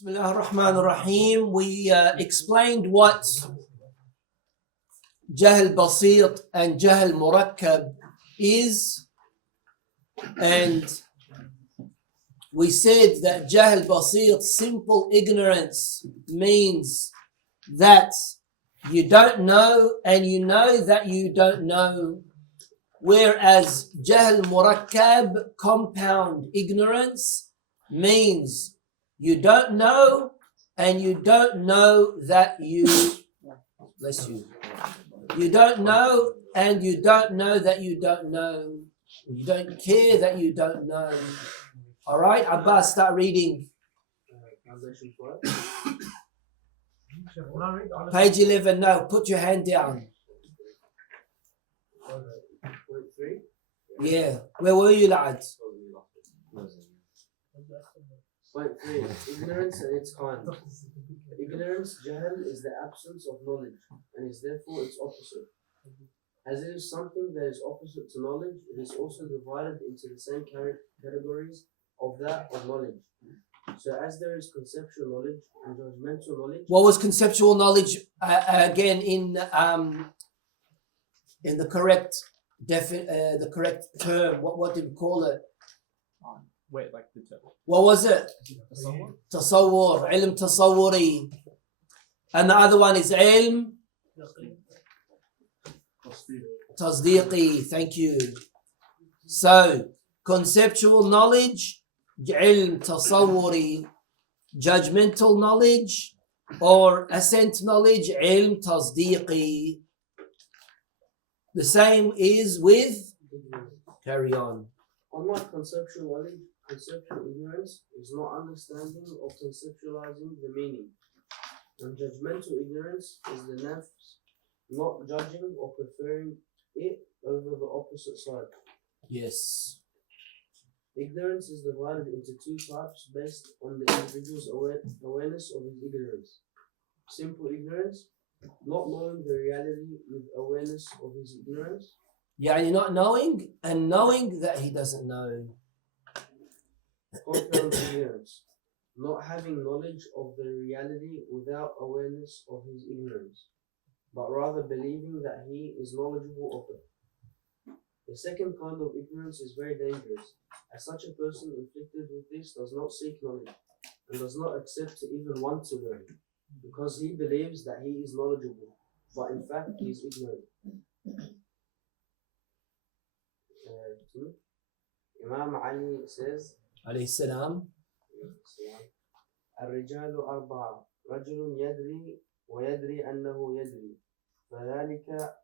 Bismillah ar-Rahman ar-Rahim. We explained what Jahl Basit and Jahl Murakkab is, and we said that Jahl Basit, simple ignorance, means that you don't know and you know that you don't know, whereas Jahl Murakkab, compound ignorance, means you don't know and you don't know that you, bless you, you don't know and you don't know that you don't know. You don't care that you don't know. All right, Abbas, start reading. Page 11, no, put your hand down. Yeah, where were you, lads? Point 3. Ignorance and its kind. Ignorance, jahl, is the absence of knowledge and is therefore its opposite. As it is something that is opposite to knowledge, it is also divided into the same categories of that of knowledge. So as there is conceptual knowledge and judgmental knowledge. What was conceptual knowledge again in the correct the correct term? What did we call it? Wait, like the term. What was it? Tasawwur, ilm tasawwuri. And the other one is ilm tasdiqi. Thank you. So, conceptual knowledge, ilm tasawwuri, judgmental knowledge, or assent knowledge, ilm tasdiqi. The same is with, carry on. Unlike conceptual knowledge, conceptual ignorance is not understanding or conceptualizing the meaning. And judgmental ignorance is the nafs not judging or preferring it over the opposite side. Yes. Ignorance is divided into two types based on the individual's awareness of his ignorance. Simple ignorance, not knowing the reality with awareness of his ignorance. Yeah, you're not knowing and knowing that he doesn't know. Compound ignorance, not having knowledge of the reality without awareness of his ignorance, but rather believing that he is knowledgeable of it. The second kind of ignorance is very dangerous, as such a person inflicted with this does not seek knowledge and does not accept to even want to learn, because he believes that he is knowledgeable, but in fact he is ignorant. Imam Ali says, عليه السلام. الرجال أربعة، رجل يدري ويدري أنه يدري، فذلك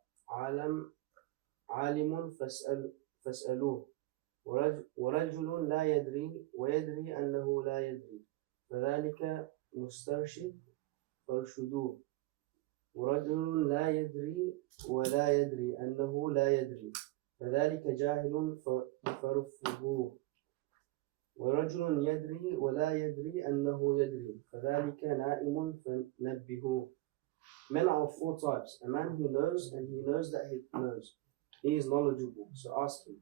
عالم فاسألوه، ورجل لا يدري ويدري أنه لا يدري، فذلك مسترشد فارشدوه، ورجل لا يدري ولا يدري أنه لا يدري، فذلك جاهل فرفضوه، ورجل يدري ولا يدري أنه يدري، فذلك نائم فنبهوه. Men are of four types. A man who knows and he knows that he knows. He is knowledgeable, so ask him.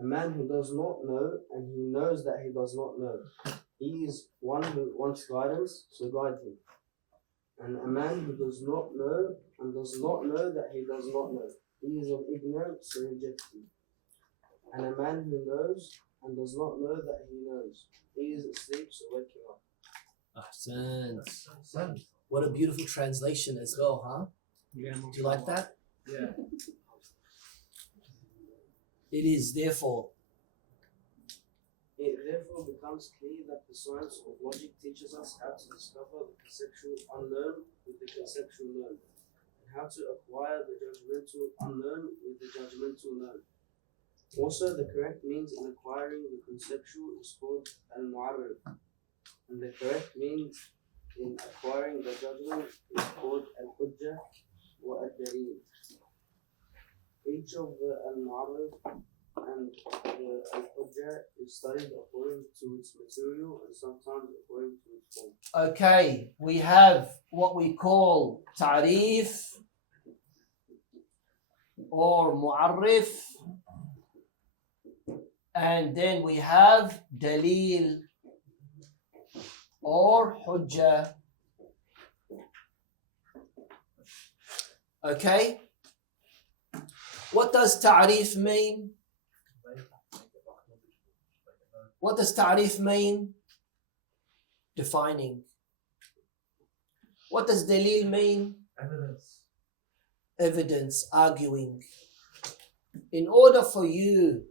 A man who does not know and he knows that he does not know. He is one who wants guidance, so guide him. And a man who does not know and does not know that he does not know. He is of ignorance, so reject him. And a man who knows and does not know that he knows. He is asleep, so wake him up. Ahsan. What a beautiful translation as well, huh? Yeah. Do you like that? Yeah. It is, therefore. It therefore becomes clear that the science of logic teaches us how to discover the conceptual unknown with the conceptual known, and how to acquire the judgmental unknown with the judgmental known. Also, the correct means in acquiring the conceptual is called al-Mu'arrif, and the correct means in acquiring the judgment is called al-Hujjah or al-Dalil. Each of the al-Mu'arrif and the al-Hujjah is studied according to its material and sometimes according to its form. Okay, we have what we call ta'rif or mu'arrif, and then we have dalil. or hujjah. Okay? What does ta'rif mean? What does ta'rif mean? Defining. What does dalil mean? Evidence. Evidence, arguing. In order for you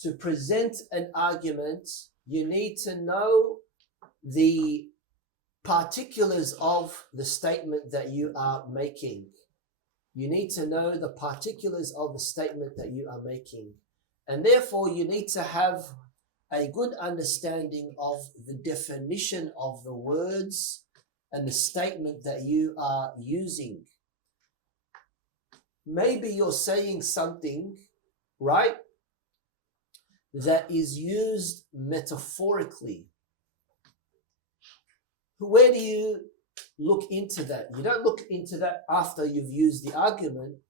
to present an argument, you need to know the particulars of the statement that you are making. You need to know the particulars of the statement that you are making. And therefore, you need to have a good understanding of the definition of the words and the statement that you are using. Maybe you're saying something, right, that is used metaphorically. Where do you look into that? You don't look into that after you've used the argument.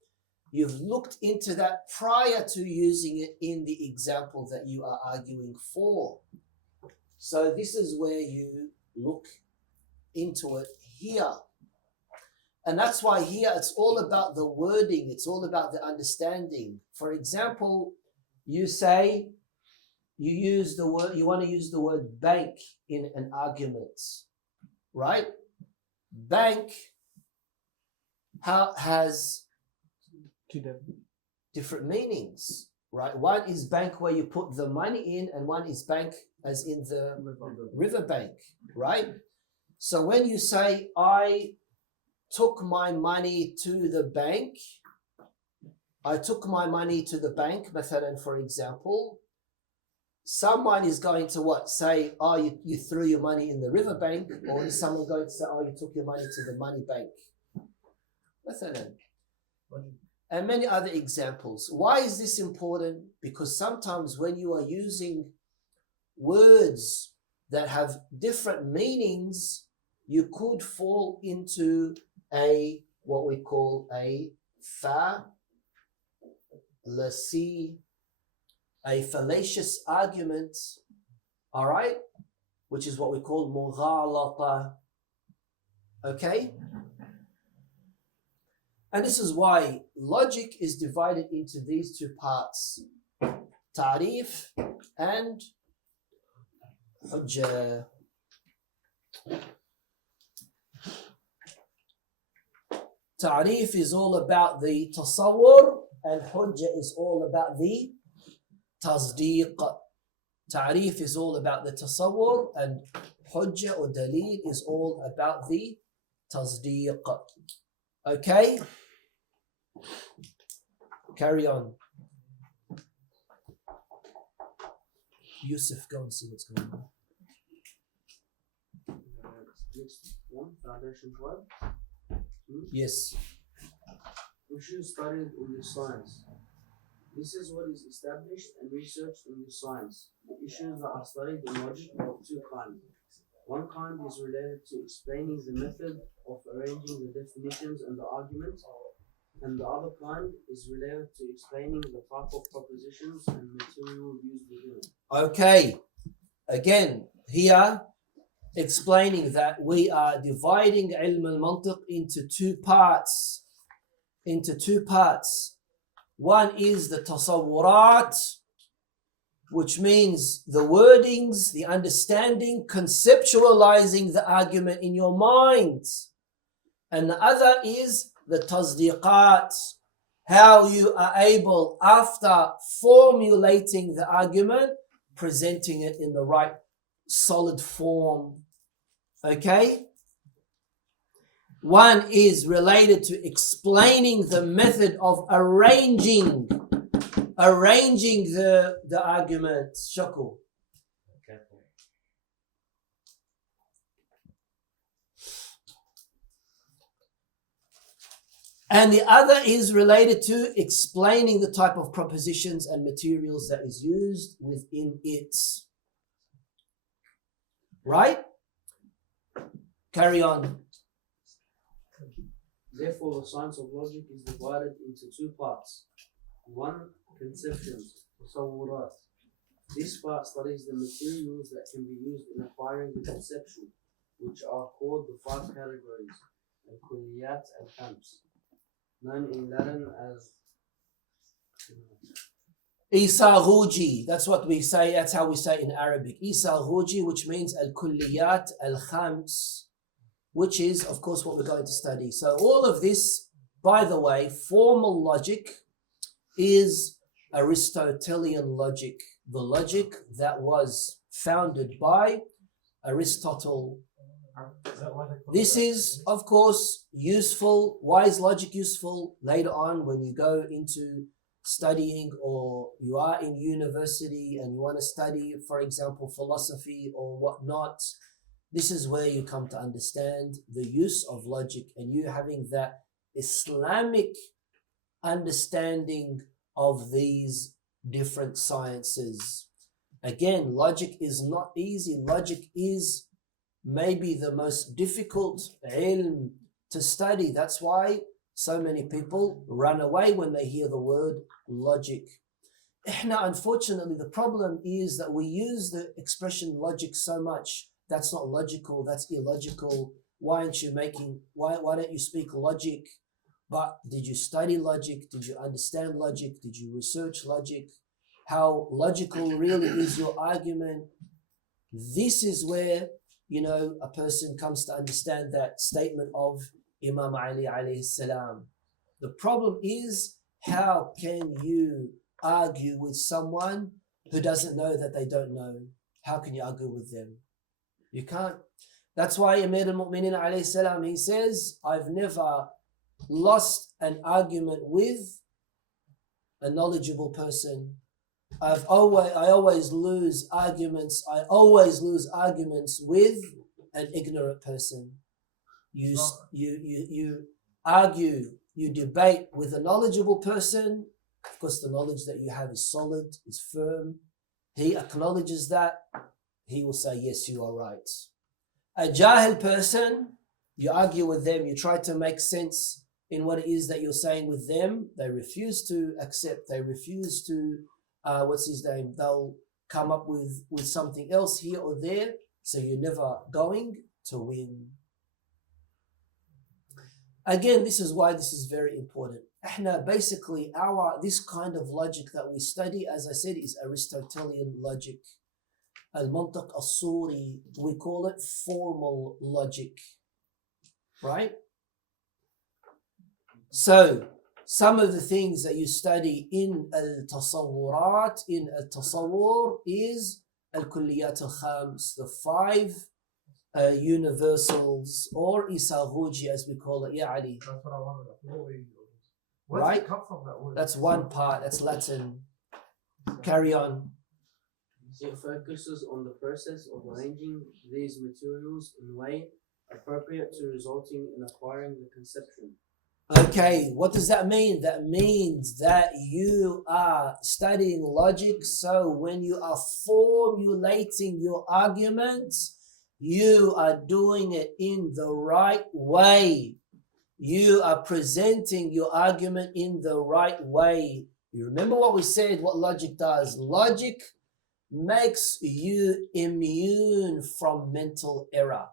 You've looked into that prior to using it in the example that you are arguing for. So this is where you look into it here. And that's why here it's all about the wording. It's all about the understanding. For example, you say you use the word, you want to use the word bank in an argument, right? Bank has Two different meanings, right? One is bank where you put the money in, and one is bank as in the river bank, right? So when you say, I took my money to the bank, مثلا, for example, someone is going to what? Say, oh, you threw your money in the river bank, or is someone going to say, oh, you took your money to the money bank? مثلا. And many other examples. Why is this important? Because sometimes when you are using words that have different meanings, you could fall into what we call a fallacious argument, all right, which is what we call mughalata. Okay? And this is why logic is divided into these two parts, ta'rif and hujjah. Ta'rif is all about the tasawwur, and hujjah is all about the tasdeeq. Ta'rif is all about the tasawwur, and hujjah or dalil is all about the tasdeeq. Okay? Carry on. Yusuf, go and see what's going on. Next one, foundation 12. Yes. Issues studied in the science. This is what is established and researched in the science. The issues that are studied in logic are of two kinds. One kind is related to explaining the method of arranging the definitions and the arguments, and the other kind is related to explaining the type of propositions and material used within it. Okay, Again, here explaining that we are dividing ilm al-Mantiq into two parts. One is the tasawwurat, which means the wordings, the understanding, conceptualizing the argument in your mind. And the other is the tasdiqat, how you are able, after formulating the argument, presenting it in the right solid form. Okay? One is related to explaining the method of arranging the argument. Shaku. Okay. And the other is related to explaining the type of propositions and materials that is used within it. Right? Carry on. Therefore, the science of logic is divided into two parts. One, conceptions, tasawwurat. This part studies the materials that can be used in acquiring the conception. which are called the 5 categories, al-Kulliyat al-Khams, known in Latin as Isaghuji, that's what we say, that's how we say in Arabic. Isaghuji, which means al-Kulliyat al-Khams, which is, of course, what we're going to study. So all of this, by the way, formal logic is Aristotelian logic, the logic that was founded by Aristotle. This is, of course, useful. Why is logic useful? Later on, when you go into studying or you are in university and you want to study, for example, philosophy or whatnot, this is where you come to understand the use of logic and you having that Islamic understanding of these different sciences. Again, logic is not easy. Logic is maybe the most difficult ilm to study. That's why so many people run away when they hear the word logic. Now, unfortunately, the problem is that we use the expression logic so much. That's not logical, that's illogical. Why don't you speak logic? But did you study logic? Did you understand logic? Did you research logic? How logical really is your argument? This is where, a person comes to understand that statement of Imam Ali alayhi salam. The problem is, how can you argue with someone who doesn't know that they don't know? How can you argue with them? You can't. That's why Amir al-Mu'minin alayhi salam, he says, I've never lost an argument with a knowledgeable person. I always lose arguments. I always lose arguments with an ignorant person. You argue, you debate with a knowledgeable person. Of course, the knowledge that you have is solid, is firm. He acknowledges that. He will say, yes, you are right. A jahil person, you argue with them, you try to make sense in what it is that you're saying with them. They refuse to accept. They refuse to, they'll come up with something else here or there. So you're never going to win. Again, this is why this is very important. Basically, this kind of logic that we study, as I said, is Aristotelian logic. Al-Mantiq al-Suri, we call it formal logic, right? So, some of the things that you study in al-Tasawwurat, in al-Tasawwur, is al-Kulliyat al-Khams, the 5 universals, or Isaghuji as we call it. Yeah, Ali. That's what I wanted to know. Where does it come from, that word? That's one part, that's Latin. Carry on. It focuses on the process of arranging these materials in a way appropriate to resulting in acquiring the conception. Okay, what does that mean? That means that you are studying logic, so when you are formulating your arguments, you are doing it in the right way. You are presenting your argument in the right way. You remember what we said, what logic does? Logic makes you immune from mental error.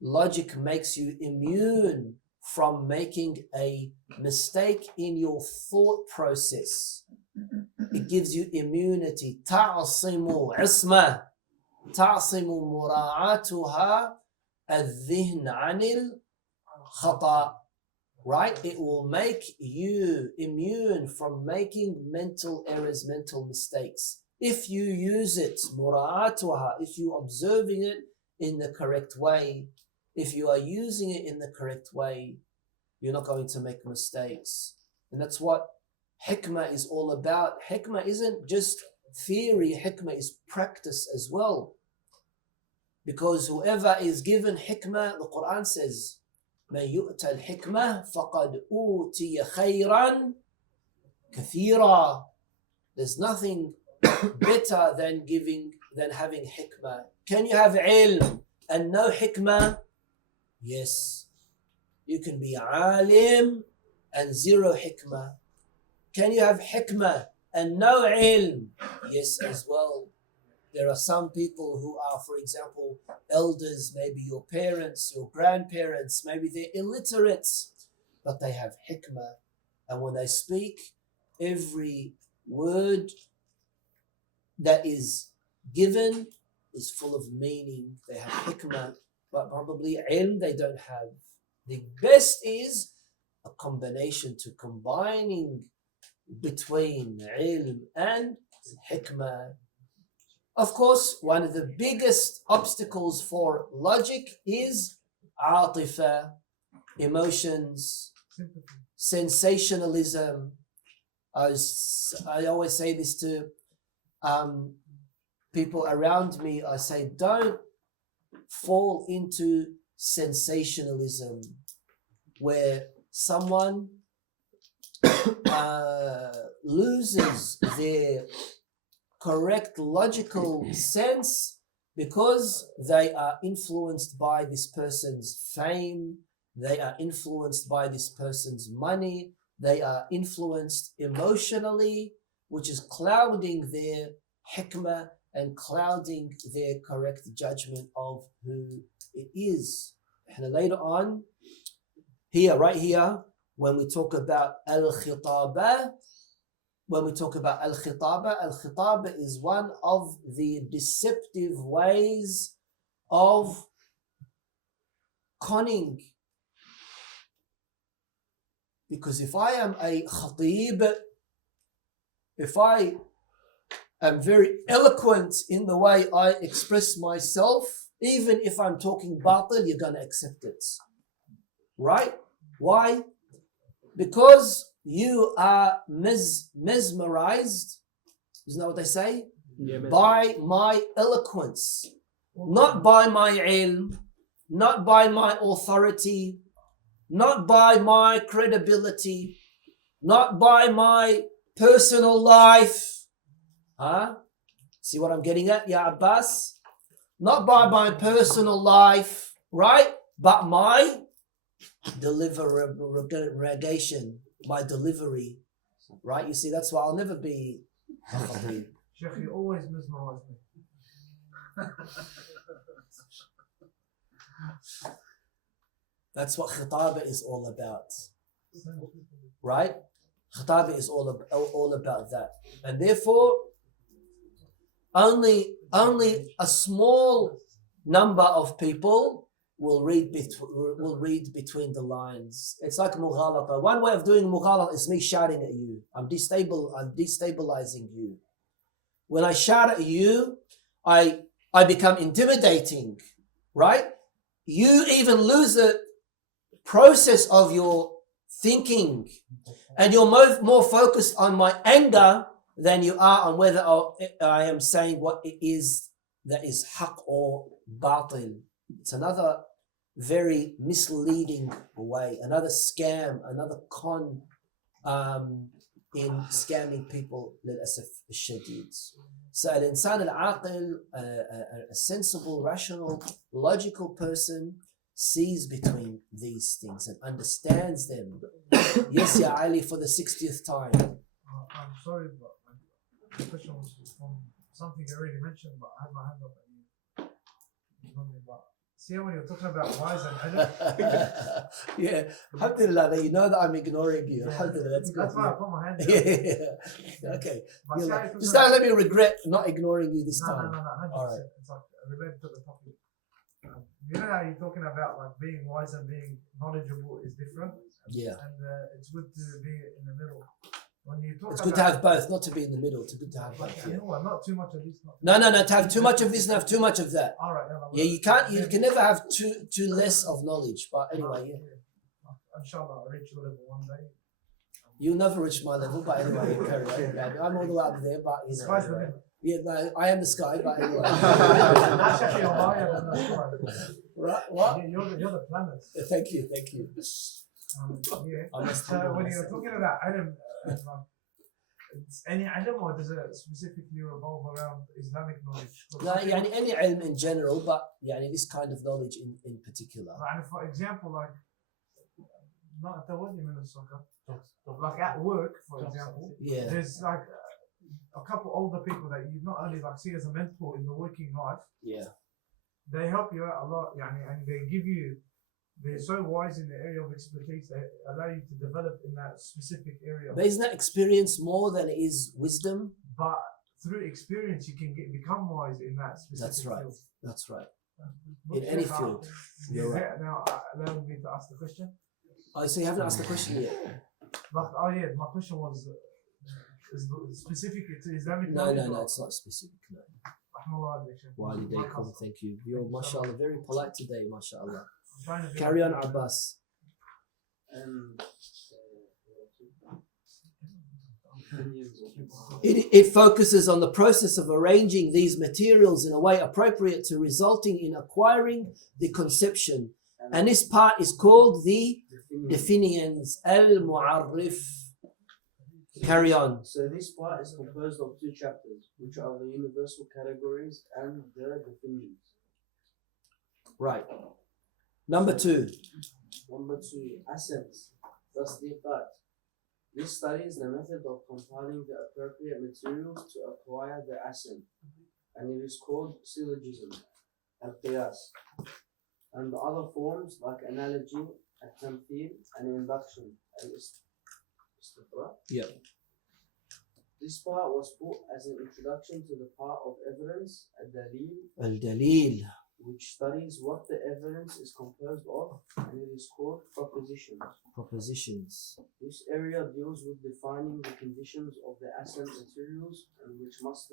Logic makes you immune from making a mistake in your thought process. It gives you immunity. تعصم عصمة تعصم مراعاتها الذهن عن الخطأ. Right? It will make you immune from making mental errors, mental mistakes. If you use it, mura'atuha, if you're observing it in the correct way, if you are using it in the correct way, you're not going to make mistakes. And that's what hikmah is all about. Hikmah isn't just theory, hikmah is practice as well. Because whoever is given hikmah, the Quran says, مَنْ يُؤْتَ الْحِكْمَةِ فَقَدْ أُوتِيَ خَيْرًا كَثِيرًا. There's nothing better than having hikmah. Can you have ilm and no hikmah? Yes. You can be alim and 0 hikmah. Can you have hikmah and no ilm? Yes, as well. There are some people who are, for example, elders, maybe your parents, your grandparents, maybe they're illiterate, but they have hikmah. And when they speak, every word that is given is full of meaning. They have hikmah, but probably ilm they don't have. The best is a combination to combining between ilm and hikmah. Of course, one of the biggest obstacles for logic is atifa, emotions, sensationalism. I always say this to people around me. I say, don't fall into sensationalism where someone loses their correct logical sense because they are influenced by this person's fame, they are influenced by this person's money, they are influenced emotionally, which is clouding their hikmah and clouding their correct judgment of who it is. And later on, right here, when we talk about al-Khitaba, al-Khitaba is one of the deceptive ways of conning. Because if I am a khatib, if I am very eloquent in the way I express myself, even if I'm talking batil, you're going to accept it. Right? Why? Because you are mesmerized, isn't that what they say? Yeah, by my eloquence, not by my ilm, not by my authority, not by my credibility, not by my personal life. See what I'm getting at, Ya Abbas? Not by my personal life, right? But my derogation, my delivery, right? You see, that's why I'll never be a khatib. Sheikh, you always mesmerize me. That's what khitaba is all about, right? Khitaba is all about that, and therefore, only a small number of people will read between the lines. It's like mughalata. One way of doing mughalata is me shouting at you. I'm destabilizing you. When I shout at you, I become intimidating, right? You even lose the process of your thinking, and you're more focused on my anger than you are on whether I am saying what it is that is haqq or batil. It's another very misleading way, another scam, another con in scamming people, للأسف الشديد. So الإنسان العاقل, a sensible, rational, logical person, sees between these things and understands them. Yes, Ya Ali, for the 60th time. I'm sorry, but my question was from something I already mentioned, but I have my hand up at you. See, when you're talking about wise and ilm, Yeah, alhamdulillah, that you know that I'm ignoring you. Alhamdulillah, that's good. that's why I put my hand up. Yeah. Okay. But see, I Just don't let me regret not ignoring you this no, time. 100%. All right. It's like related to the topic. You know how you're talking about like being wise and being knowledgeable is different. Yeah. And it's good to be in the middle. When you talk It's about good to have both, not to be in the middle. It's good to have both. you know what, not too much of this. No, to have too much of this and have too much of that. All right. Yeah, you can never have too less of knowledge. But anyway, yeah. Inshallah, I'll reach your level one day. You'll never reach my level, but anyway, you carry on. I'm all the way up there, but you know. Sky's the limit. Yeah, no, I am the sky, but anyway. That's actually on my end, and that's right. Right, what? You're the planet. Thank you. Yeah. I must So humble when you're myself. talking about ilm, it's any ilm, or does it specifically revolve around Islamic knowledge? No, يعني any ilm in general, but يعني this kind of knowledge in particular. And for example, like not at the wedding in the soccer, like at work, for example, Yeah. there's like a couple older people that you not only like see as a mentor in the working life, Yeah. they help you out a lot, and they give you. They're so wise in the area of expertise. They allow you to develop in that specific area. But isn't that experience more than it is wisdom? But through experience, you can become wise in that specific That's right. field. That's right. But In any Sheikh, field. You're right. Now, allow me to ask the question. Oh, so you haven't asked the question yet? But, my question was is specific to Islamic No, knowledge. no, it's not specific. No. Rahmallah alayhi, Sheikh. Walidaykum, thank you. You're, mashallah, very polite today, mashallah. I'm trying to be- Carry on, Abbas. It focuses on the process of arranging these materials in a way appropriate to resulting in acquiring the conception. And this part is called the definitions, al-mu'arrif. Carry on. So this part is composed of two chapters, which are the universal categories and the definitions. Right. Number 2. Number 2, assents, tasdiqat. This studies the method of compiling the appropriate materials to acquire the assent, and it is called syllogism, al-qiyas, and the other forms like analogy, al-tamthil, and induction, al-istidrak. Yep. This part was put as an introduction to the part of evidence, al-dalil, Al-dalil. which studies what the evidence is composed of, and it is called propositions. Propositions. This area deals with defining the conditions of the assent materials, and which must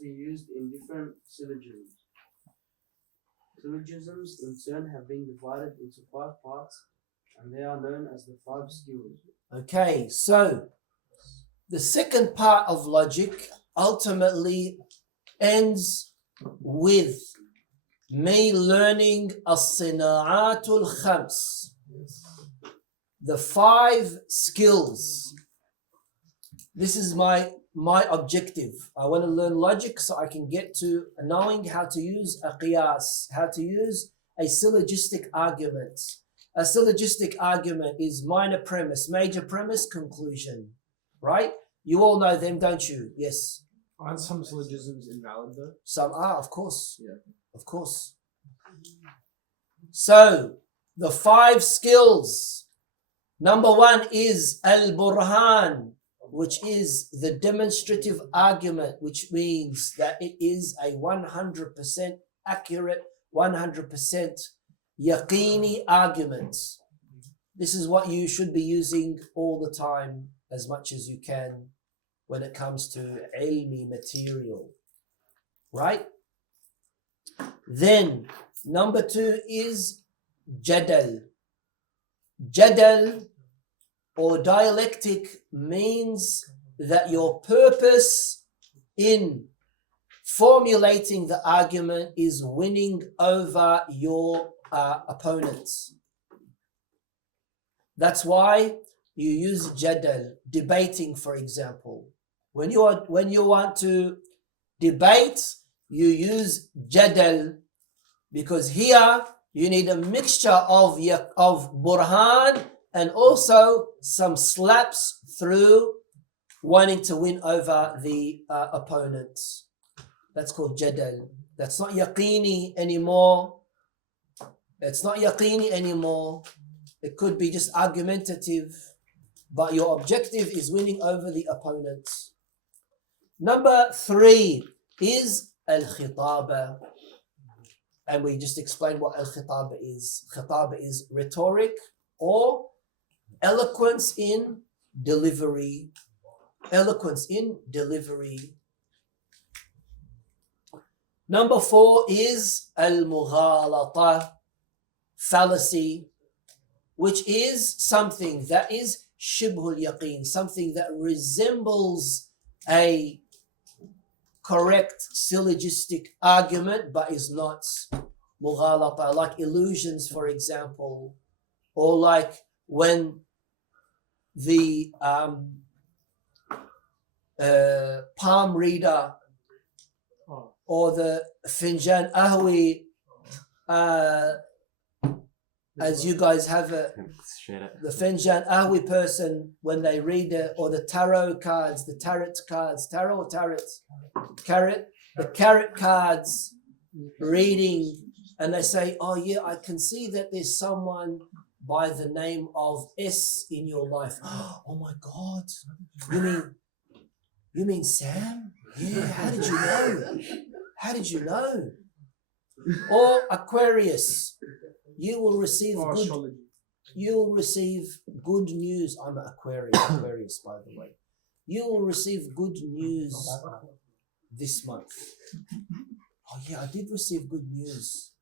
be used in different syllogisms. Syllogisms in turn have been divided into 5 parts, and they are known as the 5 skills. Okay, so the second part of logic ultimately ends with me learning as-sina'atul khams, the 5 skills. This is my objective. I want to learn logic so I can get to knowing how to use a qiyas, how to use a syllogistic argument. A syllogistic argument is minor premise, major premise, conclusion. Right? You all know them, don't you? Yes. Aren't some syllogisms invalid though? Some are, of course. Yeah. Of course. So, the 5 skills. Number 1 is al-burhan, which is the demonstrative argument, which means that it is a 100% accurate, 100% yaqini argument. This is what you should be using all the time, as much as you can, when it comes to ilmi material, right? Then number 2 is jadal. Jadal or dialectic means that your purpose in formulating the argument is winning over your opponents. That's why you use jadal, debating, for example. When you want to debate, you use jadal, because here you need a mixture of burhan and also some slaps through wanting to win over the opponent. That's called jadal. That's not yaqini anymore. It's not yaqini anymore. It could be just argumentative, but your objective is winning over the opponent. Number 3 is al-khitaba. And we just explained what al-khitaba is. Khitaba is rhetoric or eloquence in delivery. Eloquence in delivery. Number 4 is al-mughalata, fallacy, which is something that is shibhul yaqeen, something that resembles a correct syllogistic argument but is not. Mughalata, like illusions, for example, or like when the palm reader or the finjan ahwi, as you guys have a the Finjan Ahwi person when they read it, or the tarot cards, the tarot cards, tarot or tarot, the carrot cards reading, and they say, oh yeah, I can see that there's someone by the name of S in your life. Oh my God, you mean Sam? Yeah, how did you know? How did you know? Or Aquarius, you will receive good news. I'm an Aquarius, by the way. You will receive good news this month. Oh yeah, I did receive good news.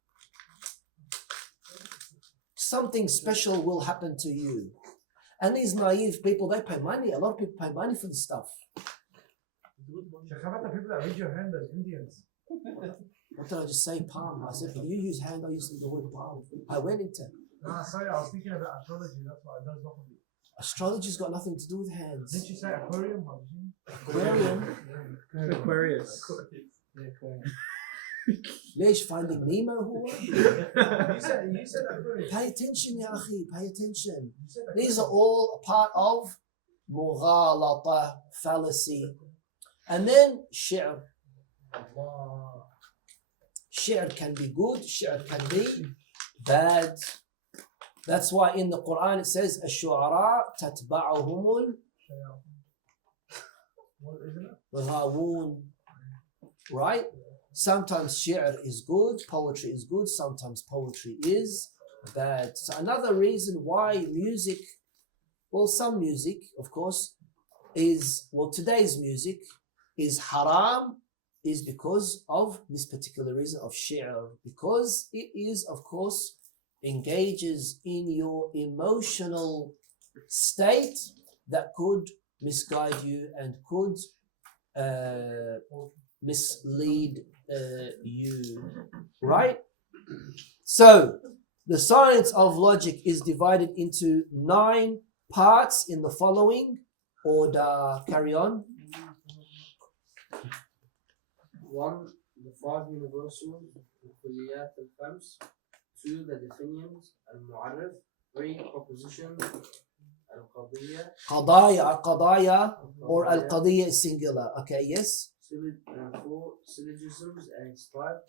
Something special will happen to you. And these naive people, they pay money. A lot of people pay money for this stuff. Sheikh, how about the people that read your hand as Indians? What did I just say? Palm. I said, you use hand, I use the word palm. I went into Nah, sorry, I was thinking about astrology. That's why it does not with you. astrology's got nothing to do with hands. Didn't you say aquarium? Aquarium. Aquarius. ليش finding Nemo هو? You said aquarium. Pay attention يا أخي, pay attention. You said These are all a part of مغالطة, fallacy. And then شعر. Allah. Shi'r can be good, shi'r can be bad. That's why in the Quran it says, الشعراء تتبعهم What isn't it? الغاوون. Right? Sometimes shi'r is good, poetry is good, sometimes poetry is bad. So another reason why music, well, some music, of course, today's music is haram, is because of this particular reason of shi'r, because it is, of course, engages in your emotional state that could misguide you and could mislead you, right? So the science of logic is divided into 9 parts in the following order. Carry on. 1. The 5 universals, الكليات الخمس. 2. The definitions, المعرف. 3. Propositions, القضية. قضايا or القضية is singular. Okay, yes. 4. Syllogisms and its types,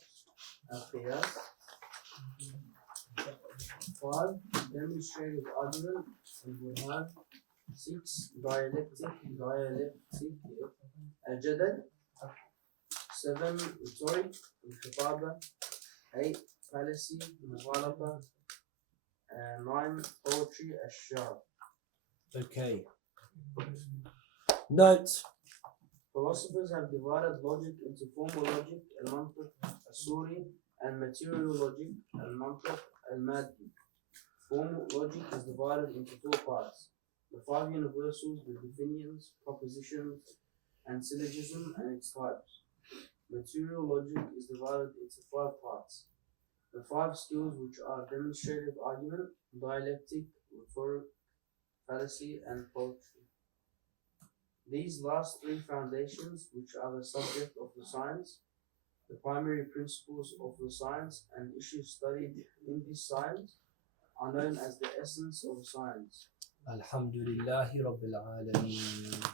القياس. 5. Demonstrative argument, البرهان. 6. Dialectic, الجدل. 7. Rhetoric, الخطابة. 8. Fallacy, المغالطة. 9. Poetry, الشعر. Okay. Note. Philosophers have divided logic into formal logic, al-Mantiq, al-Suri, and material logic, al-Mantiq, al-Maddi. Formal logic is divided into 4 parts: the 5 universals, the definitions, propositions, and syllogism and its types. Material logic is divided into 5 parts: the 5 skills, which are demonstrative argument, dialectic, rhetoric, fallacy, and poetry. These last 3 foundations, which are the subject of the science, the primary principles of the science, and issues studied in this science, are known as the essence of science. Alhamdulillahi Rabbil Alameen.